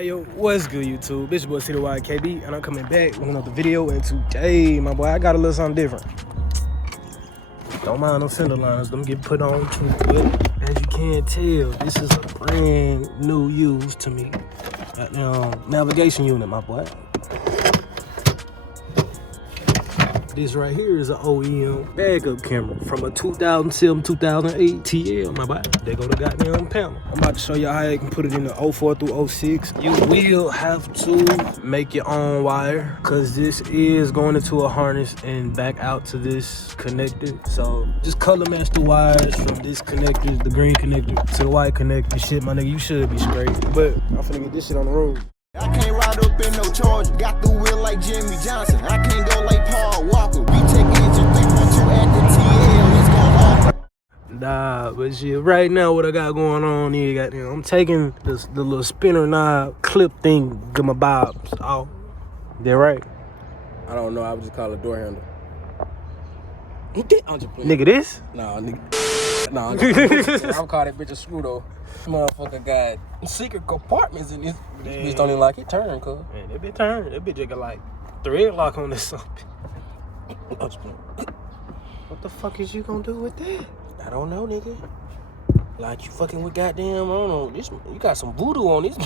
Hey yo, what's good YouTube? It's your boy Citywide.Kb and I'm coming back with another video, and today, my boy, I got a little something different. Don't mind them fender liners, them get put on too, but as you can tell, this is a brand new use to me. Navigation unit, my boy. This right here is an OEM backup camera from a 2007-2008 TL, my boy. There go the goddamn panel. I'm about to show you how you can put it in the 04 through 06. You will have to make your own wire, because this is going into a harness and back out to this connector. So just color match the wires from this connector, the green connector, to the white connector. Shit, my nigga, you should be straight. But I'm finna get this shit on the road. I can't ride up in no Charger, got the wheel like Jimmy Johnson. I can't go like Paul Walker. We take engine 3.2 at the TL, it's gon' offer. Nah, but shit, right now what I got going on here, goddamn, I'm taking the little spinner knob clip thing, get my bobs off. That right? I don't know, I would just call it door handle. I'm just playing. Nigga, this? Nah, nigga. Nah, I'm call that bitch a screw though. Motherfucker got secret compartments in this. This bitch don't even like it turn, cuz. Man, that bitch turn. That bitch just got like thread lock on this something. What the fuck is you gonna do with that? I don't know, nigga. Like you fucking with goddamn, I don't know. This, you got some voodoo on this.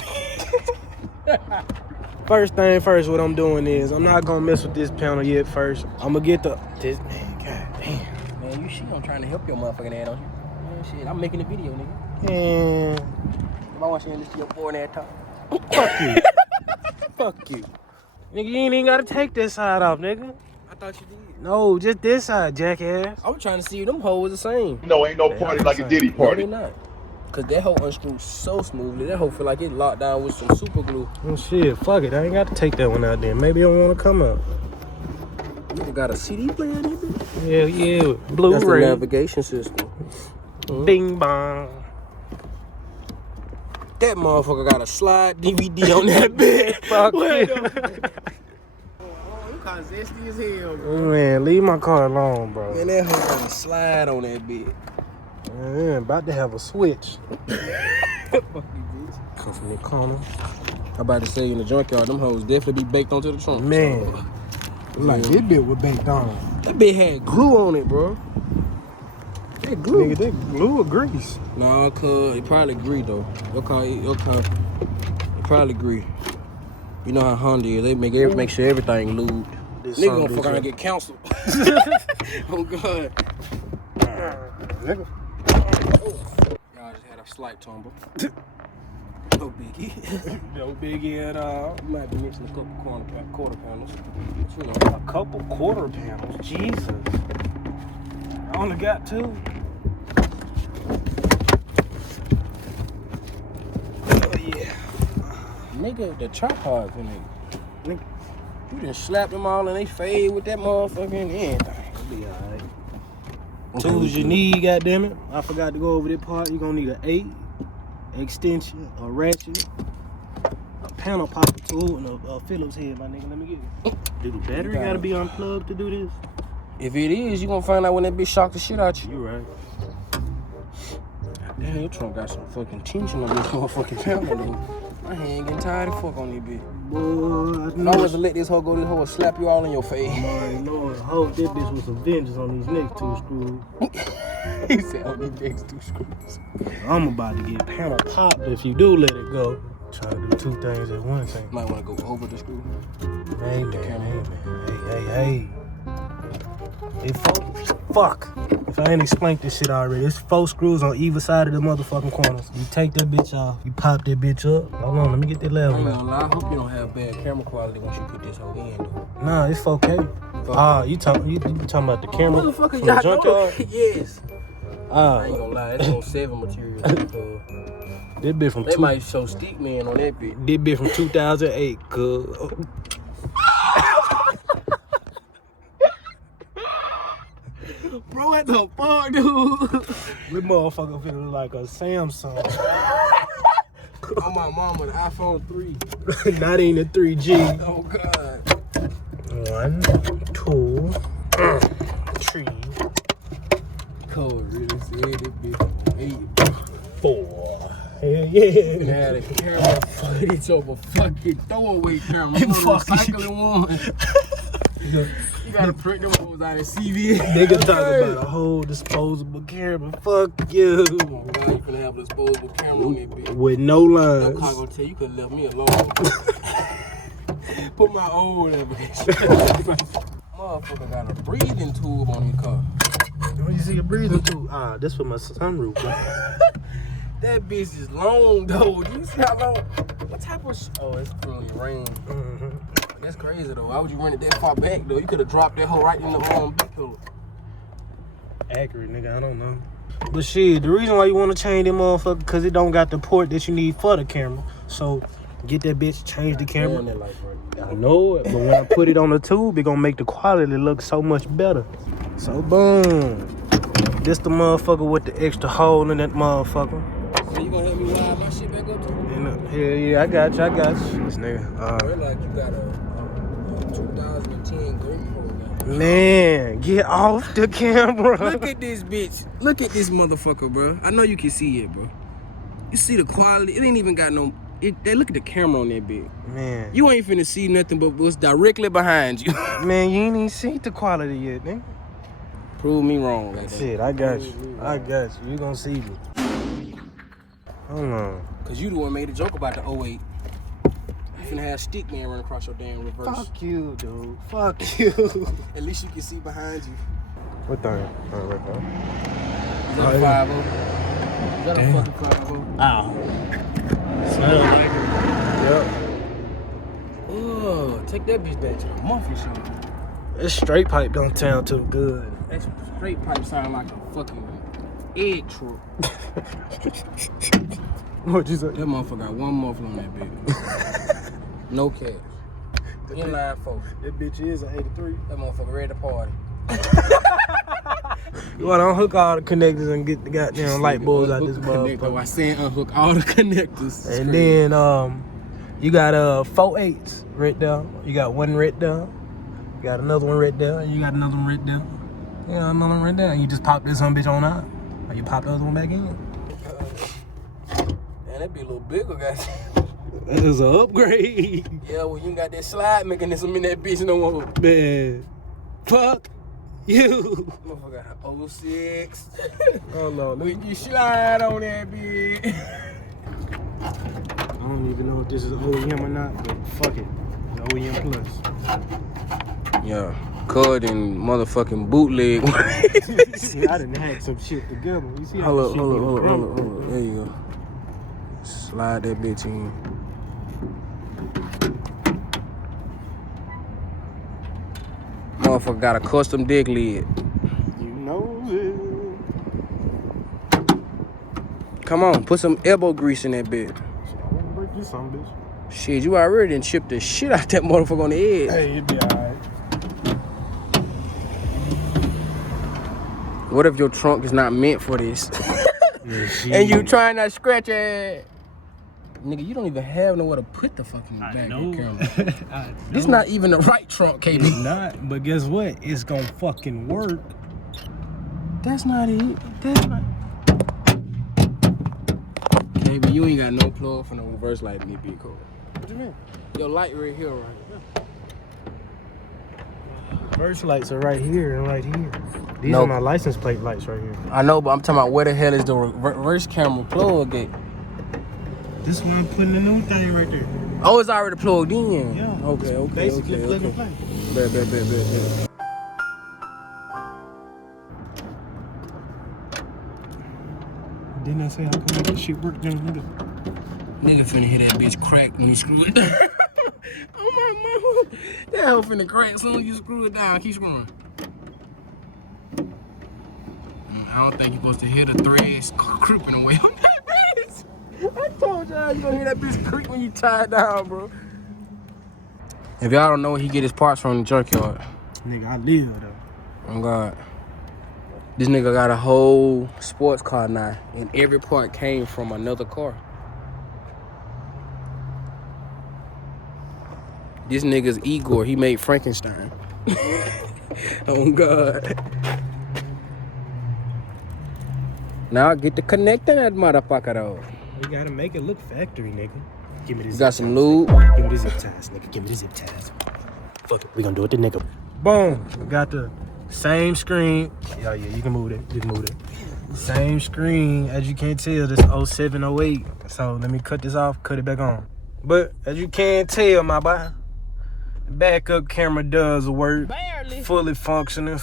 First thing first, what I'm doing is I'm not gonna mess with this panel yet first. I'm gonna get this, man, god damn. Man, you shit, I'm trying to help your motherfucking ass, don't you? Man, shit, I'm making a video, nigga. Man, If I want you to listen to your boring ass talk. fuck you. Fuck you. Nigga, you ain't even gotta take this side off, nigga. I thought you did. No, just this side, jackass. I was trying to see if them hoes the same. No, ain't no party like a Diddy party. No, they not. Cause that hoe unscrewed so smoothly. That hoe feel like it locked down with some super glue. Oh shit, fuck it. I ain't got to take that one out there. Maybe I don't want to come out. You got a CD player in it, bitch? Yeah, yeah. Blu-ray. That's the navigation system. Bing bong. That motherfucker got a slide DVD on that bed. Fuck Wait, you. you kinda zesty as hell, bro. Man, leave my car alone, bro. Man, that hoe got a slide on that bed. Man, about to have a switch. Fuck you, bitch. Come from the corner. I'm about to say in the junkyard, them hoes definitely be baked onto the trunk. Man. Like, this bit was baked on. That bitch had glue on it, bro. That glue. Nigga, that glue or grease? Nah, cuz it probably agree though. It probably agree. You know how Honda is. They make sure everything lubed. Nigga gonna fuck around and get counseled. Oh God. Nigga. Y'all just had a slight tumble. No biggie. No biggie at all. You might be mixing a couple quarter panels. But, you know. A couple quarter panels. Jesus. I only got 2. Oh yeah. Nigga, the tripods in it. You done slap them all and they fade with that motherfucking anything. It'll be alright. Tools you need, goddammit. I forgot to go over that part. You're gonna need an 8, extension, a ratchet, a panel popper tool, and a Phillips head, my nigga. Let me get it. Do the battery gotta be unplugged to do this? If it is, you gonna find out when that bitch shock the shit out you. You right. Damn, your trunk got some fucking tension on this motherfucking panel, though. My hand getting tired of fuck on this bitch. Boy, If I was to let this hoe go, this hoe would slap you all in your face. my lord, hope this bitch with some vengeance on these next 2 screws. He said, "Oh, these next 2 screws." I'm about to get panel popped if you do let it go. Trying to do 2 things at one time. Might want to go over the screw. Hey man, hey. It fuck. If I ain't explained this shit already, it's 4 screws on either side of the motherfucking corners. You take that bitch off, you pop that bitch up. Hold on, let me get that level. I ain't gonna lie, I hope you don't have bad camera quality once you put this hoe in, though. Nah, it's 4K. You talking about the camera from Motherfucker, the junkyard? Yes. I ain't Ah, gonna lie, it's on 7 material. this bitch from They might show stick man on that bitch. This bitch from 2008, cuz. Bro, what the fuck, dude? This motherfucker feeling like a Samsung. On my mama, the iPhone 3. Not even a 3G. Oh, God. 1, 2, 3. Cole really said it, bitch. 8. 4. Hell yeah. You had a camera footage of a fucking throwaway camera. You know, the recycling one. You gotta print them hoes out of CV. Nigga talking about a whole disposable camera. Fuck you. Oh God, you finna have a disposable camera on that bitch. With no lines. That car gonna tell you could've left me alone. Put my own in that bitch. Motherfucker got a breathing tube on your car. When you see a breathing tube, this for my sunroof, bro. That bitch is long though. Do you see how long? What type of oh, it's currently rain. That's crazy though. Why would you run it that far back though? You could have dropped that hoe right in the big pillow. Accurate, nigga, I don't know. But shit, the reason why you want to change that motherfucker, because it don't got the port that you need for the camera. So get that bitch, change the camera. I know it, but when I put it on the tube, it gonna make the quality look so much better. So boom. This the motherfucker with the extra hole in that motherfucker. So you gonna help me wire my shit back up too? Hell yeah, I got you. This nigga. We're like you got a 2010 GoPro. Man, get off the camera. Look at this bitch. Look at this motherfucker, bro. I know you can see it, bro. You see the quality? It ain't even got no. They look at the camera on that bitch. Man. You ain't finna see nothing but what's directly behind you. Man, you ain't even see the quality yet, nigga. Prove me wrong. Shit, I got you. You gonna see me. Hold on. Cause you the one made a joke about the 08. You finna have stick man run across your damn reverse. Fuck you, dude. Fuck you. At least you can see behind you. What thing? Is that a 5-0? Is that a fucking 5-0? Ow. Smell like it. Yep. Oh, take that bitch back to the muffin shop. This straight pipe don't sound too good. That straight pipe sound like a fucking egg truck. What'd you say? That motherfucker got one muffin on that bitch. No cash. Inline 4. That bitch is an 83. That motherfucker ready to party. Well, don't hook all the connectors and get the goddamn light bulbs out this motherfucker. I said unhook all the connectors. And then you got 4 8s right there. You got one right there. You got another one right there. You got another one right there. You got another one right there. And you just pop this bitch on out. Or you pop the other one back in. Man, that be a little bigger, guys. That is an upgrade. Yeah, well, you ain't got that slide mechanism in that bitch no more. Man, fuck you. Motherfucker got 06. Oh no, When you slide on that bitch. I don't even know if this is OEM or not, but fuck it. It's OEM plus. Yeah, cut and motherfucking bootleg. See, I done hack some shit together. You see how Hold up. There you go. Slide that bitch in. Motherfucker got a custom dick lid. You know it. Come on, put some elbow grease in that bitch. I wanna break you some, bitch. Shit, you already done chipped the shit out that motherfucker on the edge. Hey, it be alright. What if your trunk is not meant for this? And you trying not to scratch it? Nigga, you don't even have nowhere to put the fucking back of the camera. This not even the right trunk, KB. It's not, but guess what? It's gonna fucking work. That's not it. KB, you ain't got no plug for no reverse light in this big car. What you mean? Your light right here, right? First lights are right here and right here. These are my license plate lights right here. I know, but I'm talking about where the hell is the reverse camera plug at? This one I'm putting the new thing right there. Oh, it's already plugged in. Yeah. Okay. Basically plug and play. Bet. Didn't I say how come this shit work then, nigga? Nigga finna hit that bitch crack when you screw it down. Oh my mama. That hoe finna crack as soon as you screw it down. Keep screwing. I don't think you're supposed to hear the threads creeping away on that bitch. I told y'all you gonna hear that bitch creak when you tie it down, bro. If y'all don't know, he get his parts from the junkyard. Nigga, I live though. Oh God. This nigga got a whole sports car now, and every part came from another car. This nigga's Igor, he made Frankenstein. Oh God. Now get the connect in that motherfucker though. We gotta make it look factory, nigga. Give me this. Got some lube. Give me the zip ties, nigga. Give me the zip ties. Fuck it, we gonna do it the nigga. Boom. Got the same screen. Yeah, you can move it. You can move it. Same screen. As you can tell, this 07, 08. So let me cut this off, cut it back on. But as you can tell, my boy, the backup camera does work. Barely. Fully functioning.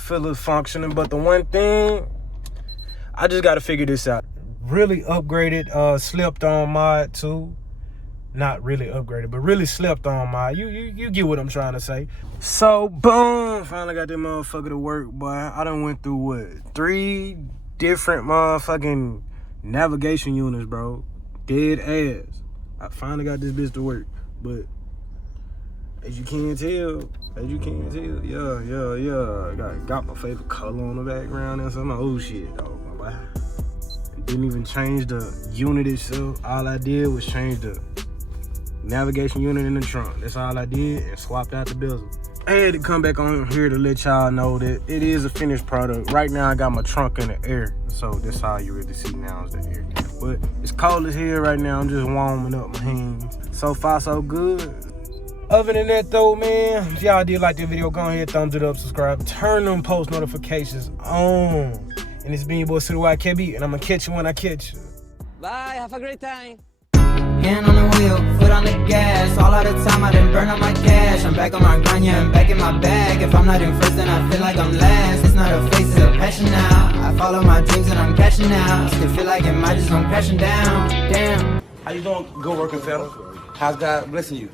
But the one thing, I just gotta figure this out. Really upgraded, slept on mod too. Not really upgraded, but really slept on mod. You get what I'm trying to say. So boom, finally got that motherfucker to work, boy. I done went through what, 3 different motherfucking navigation units, bro. Dead ass. I finally got this bitch to work, but as you can tell, yeah. Got my favorite color on the background and some old shit, though, my boy. Didn't even change the unit itself. All I did was change the navigation unit in the trunk. That's all I did, and swapped out the bezel. I had to come back on here to let y'all know that it is a finished product. Right now I got my trunk in the air, so that's all you really see now is the air. But it's cold as hell right now. I'm just warming up my hands. So far so good. Other than that though, man, if y'all did like the video, go ahead, thumbs it up, subscribe, turn them post notifications on. And it's been your boy Citywide.Kb, and I'm gonna catch you when I catch you. Bye, have a great time. Hand on the wheel, foot on the gas. All of the time I done burn up my cash. I'm back on my grind, yeah, I'm back in my bag. If I'm not in first, then I feel like I'm last. It's not a face, it's a passion now. I follow my dreams and I'm catching out. Still feel like it might just come crashing down. Damn. How you doing? Good working, fella. How's God blessing you?